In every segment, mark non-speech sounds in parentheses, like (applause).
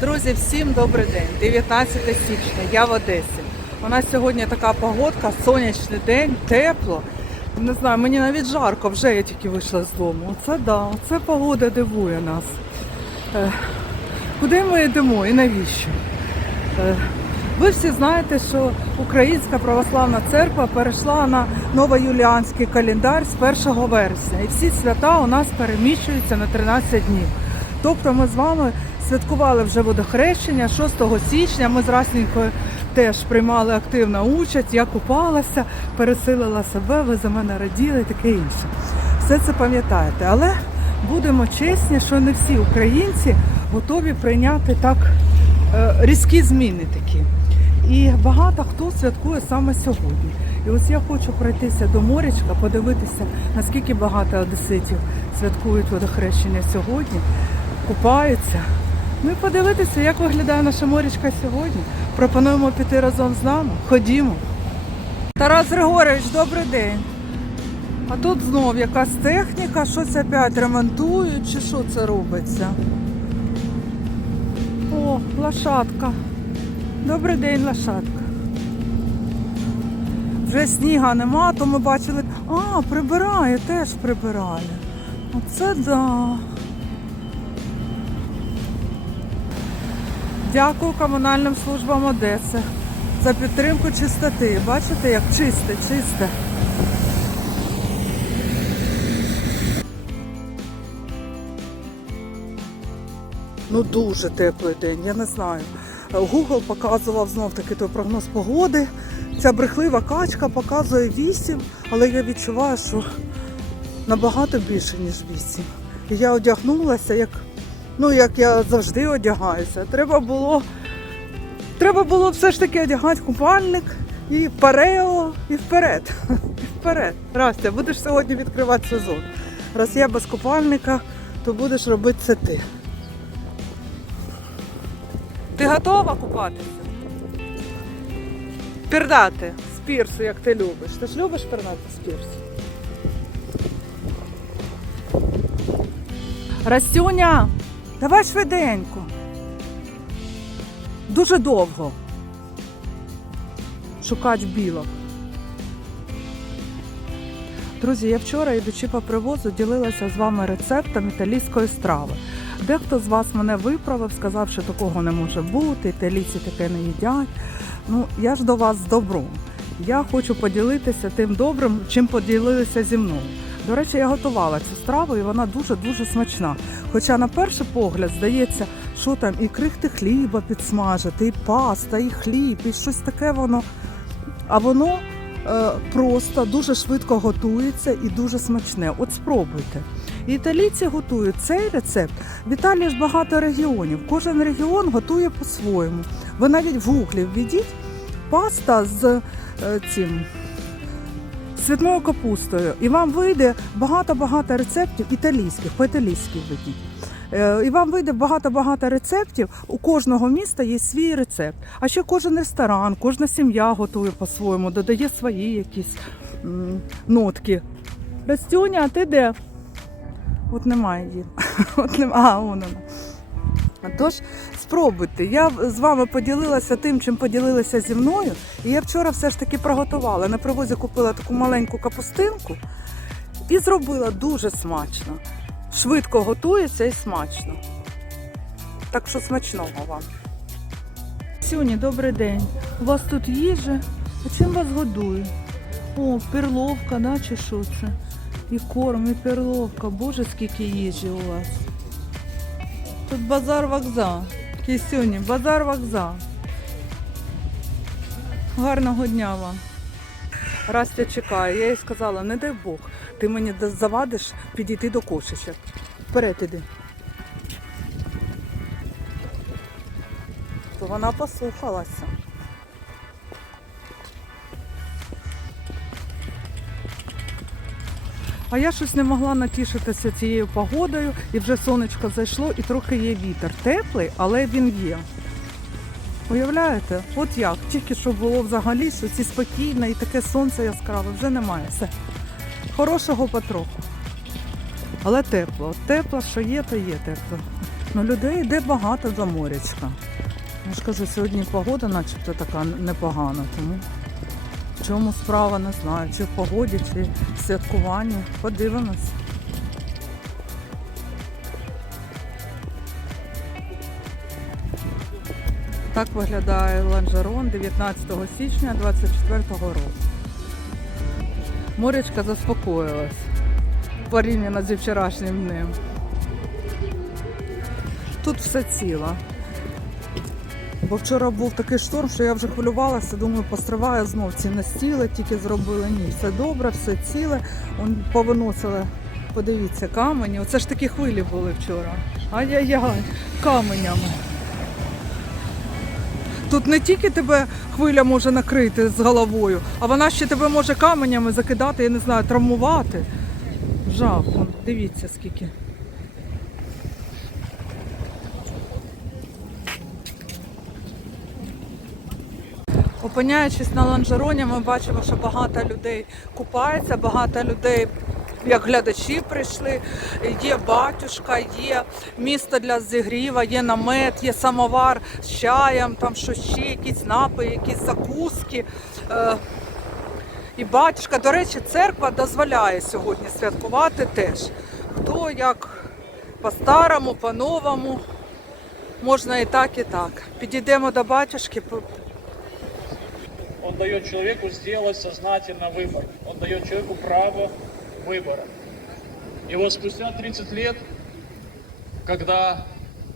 Друзі, всім добрий день. 19 січня, я в Одесі. У нас сьогодні така погодка, сонячний день, тепло. Не знаю, мені навіть жарко, вже я тільки вийшла з дому. Оце да, оце погода дивує нас. Е, куди ми йдемо і навіщо? Е, ви всі знаєте, що Українська православна церква перейшла на новоюліанський календар з 1 вересня. І всі свята у нас переміщуються на 13 днів. Тобто ми з вами святкували вже водохрещення 6 січня. Ми з Расненькою теж приймали активну участь. Я купалася, пересилила себе, ви за мене раділи і таке інше. Все це пам'ятаєте. Але будемо чесні, що не всі українці готові прийняти так е, різкі зміни такі. І багато хто святкує саме сьогодні. І ось я хочу пройтися до морячка, подивитися, наскільки багато одеситів святкують водохрещення сьогодні, купаються. Ну і подивитися, як виглядає наша морячка сьогодні. Пропонуємо піти разом з нами. Ходімо. Тарас Григорович, добрий день. А тут знов якась техніка, щось опять ремонтують, чи що це робиться? О, лошадка. Добрий день, лошадка. Вже сніга нема, то ми бачили. А, прибирає, теж прибирає. Оце да. Дякую комунальним службам Одеси за підтримку чистоти. Бачите, як чисте, чисте. Ну дуже теплий день, я не знаю. Google показував знов таки той прогноз погоди. Ця брехлива качка показує 8, але я відчуваю, що набагато більше, ніж 8. І я одягнулася, як, ну, як я завжди одягаюся. Треба було, треба було все ж таки одягати купальник і парео, і вперед. (laughs) І вперед. Растя, будеш сьогодні відкривати сезон. Раз я без купальника, то будеш робити це ти. Ти готова купатися? Пірдати з пірсу, як ти любиш. Ти ж любиш пірдати з пірсу? Растюня, давай швиденько. Дуже довго. Шукати білок. Друзі, я вчора, йдучи по привозу, ділилася з вами рецептом італійської страви. Дехто з вас мене виправив, сказав, що такого не може бути, італійці таке не їдять. Ну, я ж до вас з добром. Я хочу поділитися тим добрим, чим поділилися зі мною. До речі, я готувала цю страву і вона дуже-дуже смачна. Хоча на перший погляд здається, що там і крихти хліба підсмажити, і паста, і хліб, і щось таке воно. А воно е, просто дуже швидко готується і дуже смачне. От спробуйте. Італійці готують цей рецепт. В Італії ж багато регіонів. Кожен регіон готує по-своєму. Ви навіть в гуглі введіть паста з е, цим цвітною капустою, і вам вийде багато-багато рецептів італійських, по-італійськи введіть. Е, І вам вийде багато-багато рецептів. У кожного міста є свій рецепт. А ще кожен ресторан, кожна сім'я готує по-своєму, додає свої якісь м, нотки. Растюня, а ти де? От немає її. (laughs) От нема. А, вон вона. Тож спробуйте. Я з вами поділилася тим, чим поділилися зі мною. І я вчора все ж таки приготувала. На привозі купила таку маленьку капустинку і зробила дуже смачно. Швидко готується і смачно. Так що смачного вам. Сюні, добрий день. У вас тут їжа? А чим вас годують? О, перловка, да, чи що це? І корм, і перловка. Боже, скільки їжі у вас. Тут базар вокзал. Кисюні, базар вокзал. Гарного дня вам. Растя чекає. Я їй сказала, не дай Бог, ти мені завадиш підійти до кошечок. Вперед іди. То вона послухалася. А я щось не могла натішитися цією погодою, і вже сонечко зайшло, і трохи є вітер. Теплий, але він є. Уявляєте? От як? Тільки що було взагалі, що спокійне і таке сонце яскраве, вже немає. Все. Хорошого потроху. Але тепло. Тепло, що є, то є тепло. Ну, людей йде багато за морячка. Я ж кажу, сьогодні погода начебто така непогана, тому чому справа не знаю, чи в погоді, чи в святкуванні. Подивимось. Так виглядає ланжерон 19 січня 24 року. Морячка заспокоїлась порівняно зі вчорашнім днем. Тут все ціло. Бо вчора був такий шторм, що я вже хвилювалася, думаю, постриваю знов ці настіли, тільки зробили. Ні, все добре, все ціле. Он повиносили, подивіться, камені. Оце ж такі хвилі були вчора. Ай-яй-яй, каменями. Тут не тільки тебе хвиля може накрити з головою, а вона ще тебе може каменями закидати, я не знаю, травмувати. Жах, дивіться скільки. Опиняючись на ланжероні, ми бачимо, що багато людей купається, багато людей, як глядачі прийшли. Є батюшка, є місто для зігріва, є намет, є самовар з чаєм, там щось ще, якісь напої, якісь закуски. Е, І батюшка, до речі, церква дозволяє сьогодні святкувати теж. Хто як по-старому, по-новому, можна і так, і так. Підійдемо до батюшки, Он дает человеку сделать сознательно выбор. Он дает человеку право выбора. И вот спустя 30 лет, когда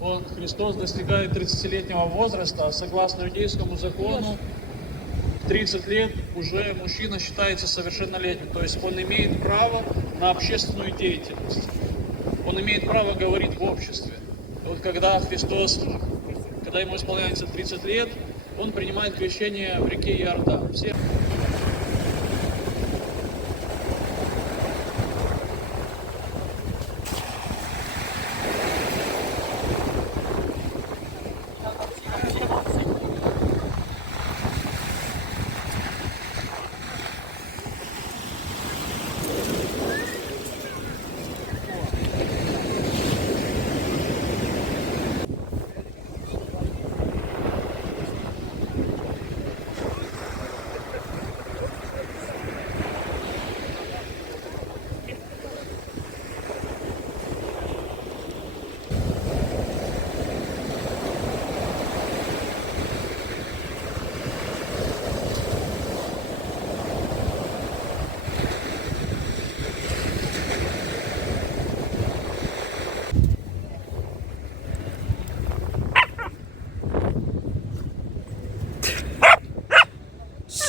он, Христос достигает 30-летнего возраста, согласно иудейскому закону, в 30 лет уже мужчина считается совершеннолетним. То есть он имеет право на общественную деятельность. Он имеет право говорить в обществе. И вот когда Христос, когда ему исполняется 30 лет, он принимает крещение в реке Иордан. Все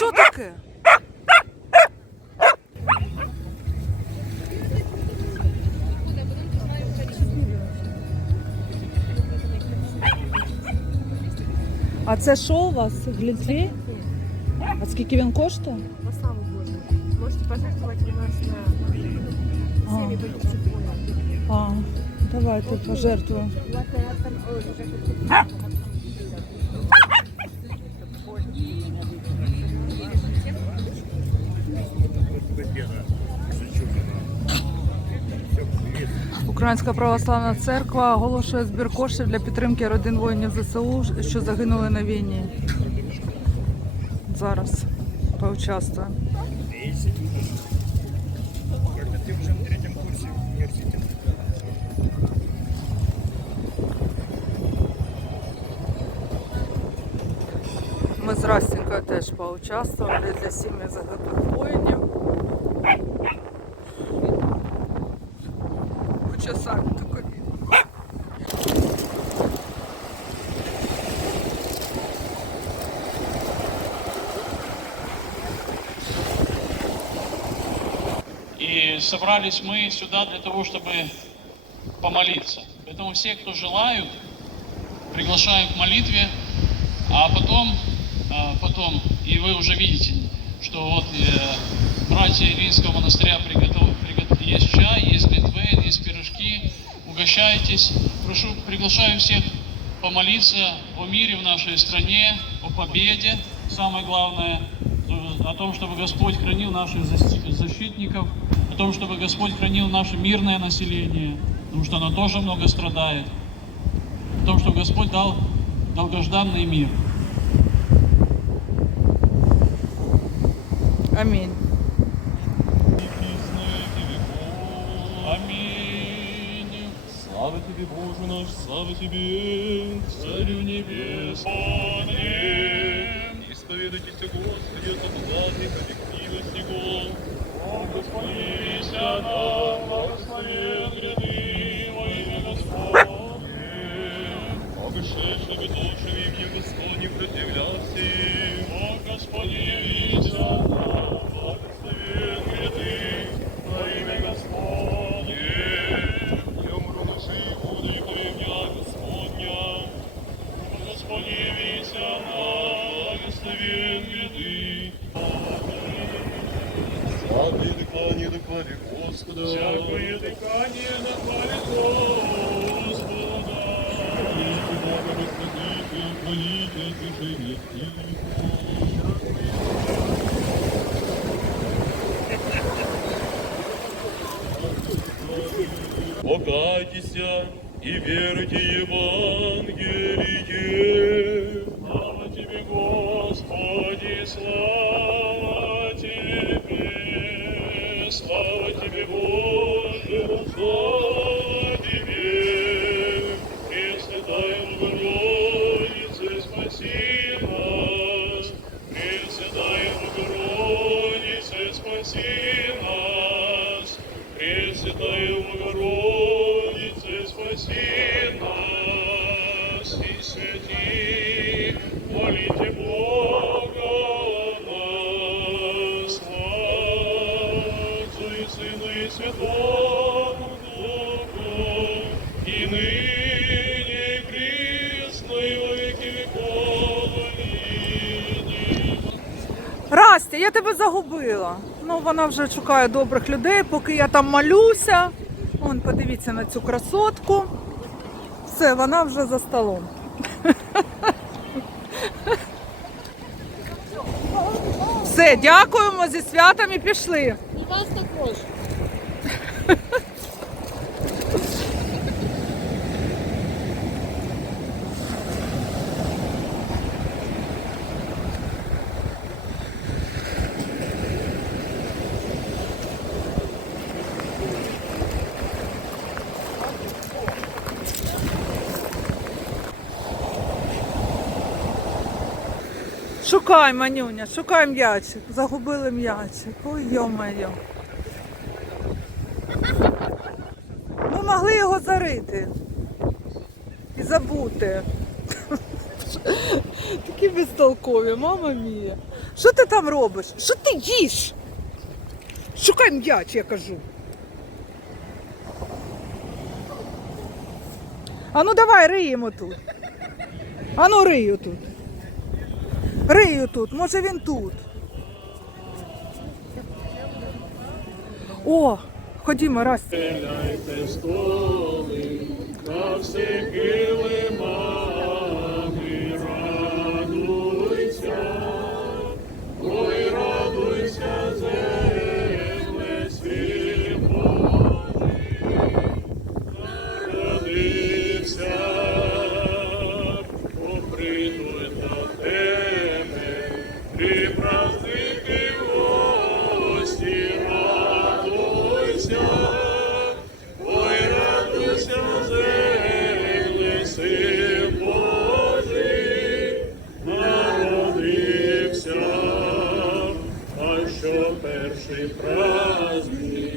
Що таке? А це що у вас? Глінтвей? А скільки він коштує? На саму Божьему. Можете пожертвувати у нас на сім'ї всеми. А, давайте пожертвуємо. Українська православна церква оголошує збір коштів для підтримки родин воїнів ЗСУ, що загинули на війні. Зараз поучаствуємо. Ми з Растінкою теж поучаствували для сім'ї загиблих воїнів. Такові. И собрались мы сюда для того, чтобы помолиться. Поэтому все, кто желают, приглашаем к молитве, а потом, а, потом, и вы уже видите, что вот э, братья Ильинского монастыря есть чай, есть глинтвейн, есть пирожки, угощайтесь. Прошу, приглашаю всех помолиться о мире в нашей стране, о победе, самое главное, о том, чтобы Господь хранил наших защи- защитников, о том, чтобы Господь хранил наше мирное население, потому что оно тоже много страдает. в том, что Господь дал долгожданный мир. Аминь. Слава тебе, Боже наш, слава тебе, Царю Небес. Исповедуйтесь, о Господи, от благих объективности Его. О, Господи, вися нам, благословен гряды во имя Господне. Обышедшим и душами именем Господним противлялся им. О, Господи, вися нам, Всякое дыхание на славе Господа. Покайтесь и веруйте Его. Растя, я тебе загубила. Ну, вона вже шукає добрих людей, поки я там малюся. Вон, подивіться на цю красотку. Все, вона вже за столом. Все, дякуємо зі святами пішли. Шукай, манюня, шукай м'ячик. Загубили м'ячик. Ой, йо-моє. Ми могли його зарити і забути. Такі безтолкові, мама мія. Що ти там робиш? Що ти їш? Шукай м'яч, я кажу. А ну давай риємо тут. А ну рию тут. Рию тут, може він тут. О, ходімо, раз. Стеляйте столи, на всі килимами, що перший праздник,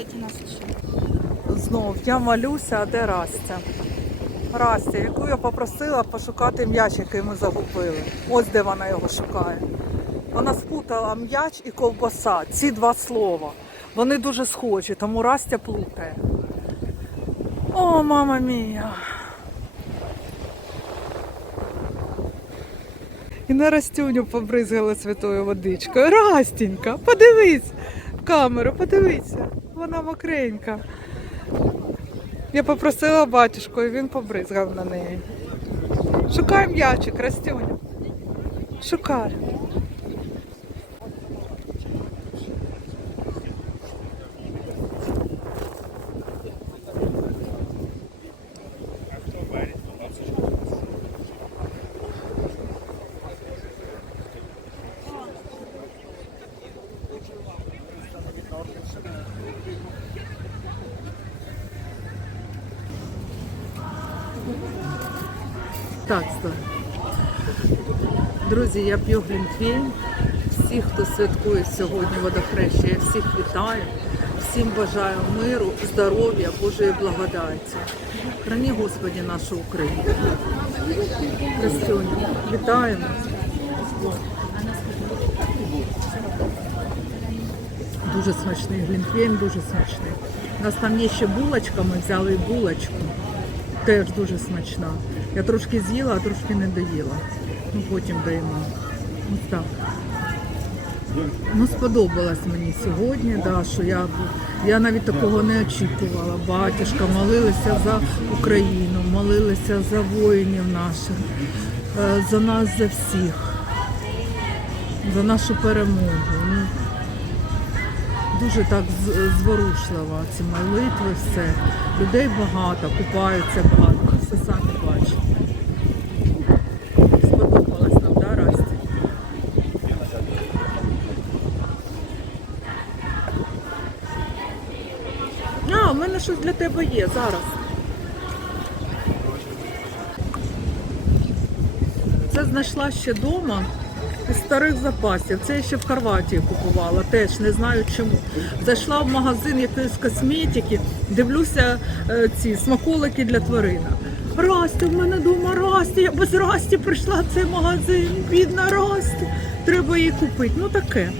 Обрызгайте нас еще. Знов я молюся, а де Растя? Растя, яку я попросила пошукати м'яч, який ми загубили. Ось де вона його шукає. Вона спутала м'яч і ковбаса. Ці два слова. Вони дуже схожі, тому Растя плутає. О, мама мія. І на Растюню побризгали святою водичкою. Растінька, подивись в камеру, подивися. Вона мокренька. Я попросила батюшку, і він побризгав на неї. Шукай м'ячик, Растюня. Шукай. Стоп. Друзі, я п'ю глінтвейн. Всіх, хто святкує сьогодні водохреща, я всіх вітаю. Всім бажаю миру, здоров'я, Божої благодаті. Храни Господі нашу Україну. Красюня, вітаємо. Дуже смачний глінтвейн, дуже смачний. У нас там є ще булочка, ми взяли булочку. Теж дуже смачна. Я трошки з'їла, а трошки не доїла. Ну потім даємо. Ось так. Ну, сподобалось мені сьогодні, да, що я, я навіть такого не очікувала. Батюшка, молилися за Україну, молилися за воїнів наших, е, за нас, за всіх, за нашу перемогу. Ну, дуже так зворушливо ці молитви, все. Людей багато, купаються багато, для тебе є зараз. Це знайшла ще вдома із старих запасів. Це я ще в Хорватії купувала, теж не знаю чому. Зайшла в магазин якоїсь косметики, дивлюся е, ці смаколики для тварина. Расті, в мене вдома Расті, я без Расті прийшла в цей магазин. Бідна Расті. Треба її купити. Ну таке.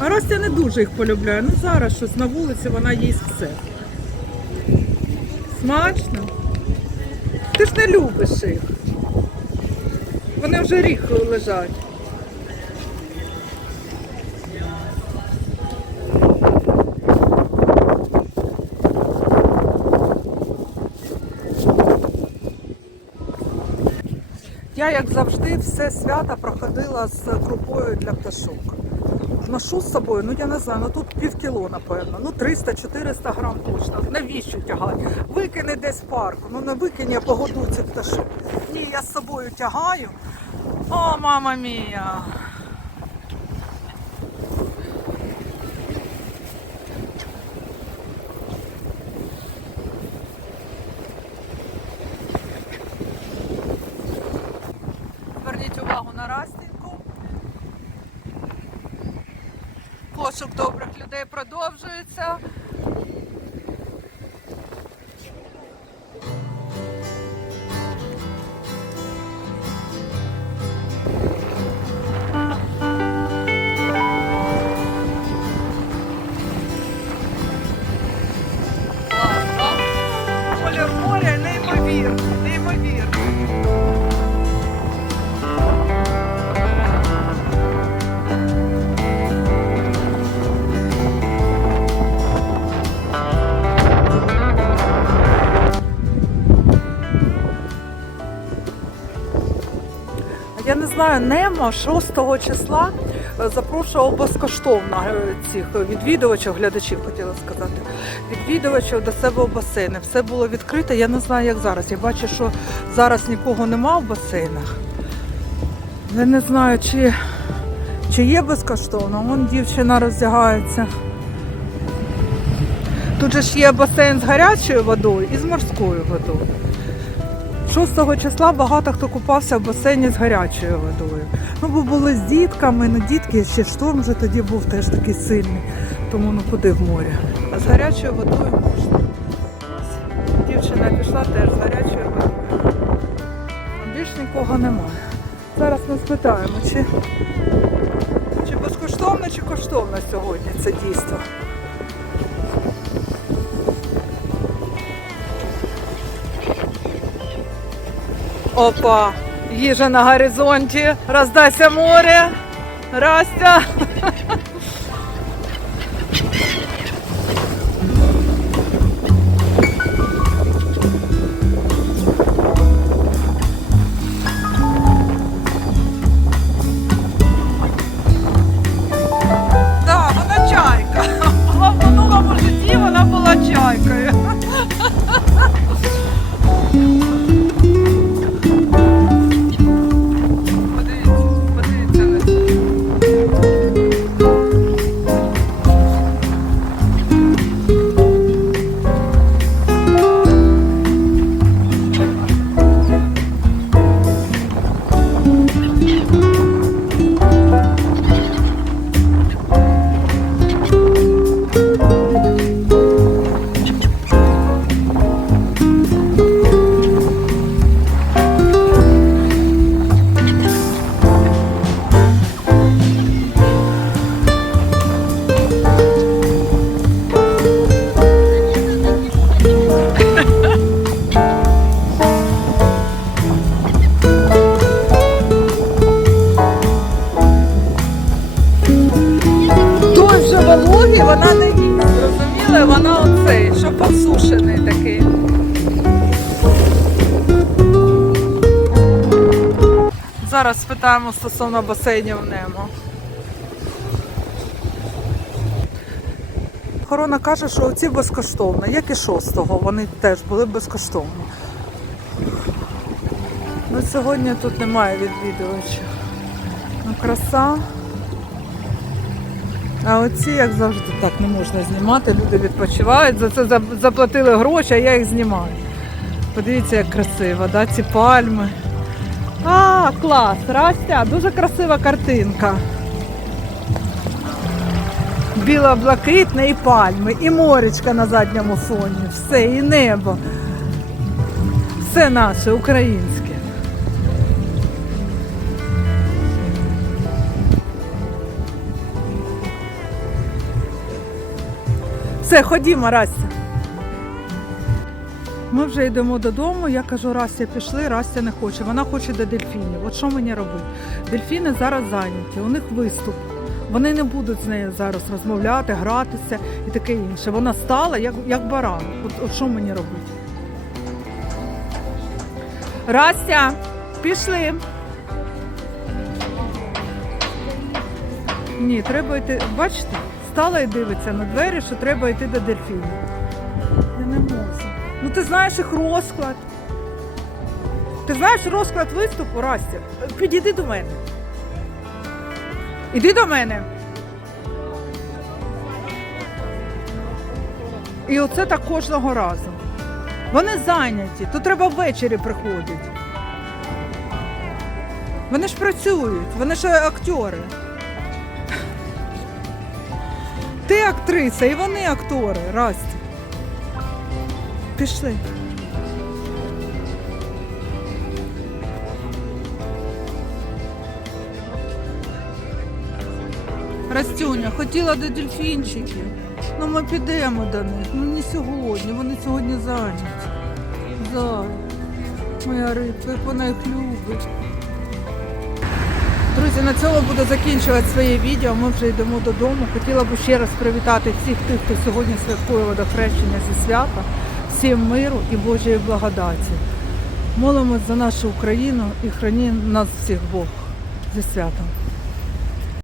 А Растя не дуже їх полюбляє. Ну зараз щось на вулиці вона їсть все. Смачно. Ти ж не любиш їх. Вони вже рік лежать. Я, як завжди, все свято проходила з крупою для пташок. Ношу з собою, ну я не знаю, ну тут пів кіло, напевно, ну 300-400 грам точно. Навіщо тягати? Викине десь в парку, ну не викине, а погодуй пташок. Ні, я з собою тягаю. О, мама мія! Немо 6 числа запрошував безкоштовно е, цих відвідувачів, глядачів хотіла сказати, відвідувачів до себе в басейни. Все було відкрите. Я не знаю, як зараз. Я бачу, що зараз нікого нема в басейнах. Я не знаю, чи, чи є безкоштовно. Вон дівчина роздягається. Тут же ж є басейн з гарячою водою і з морською водою. 6 числа багато хто купався в басейні з гарячою водою. Ну, бо були з дітками, ну дітки ще шторм вже тоді був теж такий сильний. Тому ну куди в море. А з гарячою водою можна. Дівчина пішла теж з гарячою водою. Більш нікого немає. Зараз ми спитаємо, чи, чи безкоштовно, чи коштовно сьогодні це дійство. Опа, їжа на горизонті, роздайся море, Растя. Зараз стосовно басейнів Немо. Охорона каже, що оці безкоштовно, як і шостого, вони теж були безкоштовні. Ну, сьогодні тут немає відвідувачів. Ну, краса. А оці, як завжди, так не можна знімати. Люди відпочивають, за це заплатили гроші, а я їх знімаю. Подивіться, як красиво, да? ці пальми. А, клас, Растя, дуже красива картинка. Біло-блакитне і пальми, і моречка на задньому фоні. Все, і небо. Все наше, українське. Все, ходімо, Растя. Ми вже йдемо додому. Я кажу, Растя, пішли, Растя не хоче. Вона хоче до дельфінів. От що мені робити? Дельфіни зараз зайняті, у них виступ. Вони не будуть з нею зараз розмовляти, гратися і таке інше. Вона стала як, як баран. От, от що мені робити? Растя, пішли. Ні, треба йти. Бачите, стала і дивиться на двері, що треба йти до дельфінів. Ну ти знаєш їх розклад. Ти знаєш розклад виступу, Растя? Підійди до мене. Іди до мене. І оце так кожного разу. Вони зайняті, то треба ввечері приходити. Вони ж працюють, вони ж актори. Ти актриса, і вони актори, Расті. Пішли. Растюня, хотіла до дельфінчиків. Ну ми підемо до них. Ну не сьогодні, вони сьогодні зайняті. Зай. Моя рибка, як вона їх любить. Друзі, на цьому буду закінчувати своє відео. Ми вже йдемо додому. Хотіла б ще раз привітати всіх тих, хто сьогодні святкує водохрещення зі свята, всім миру і Божої благодаті. Молимось за нашу Україну і храні нас всіх Бог зі святом.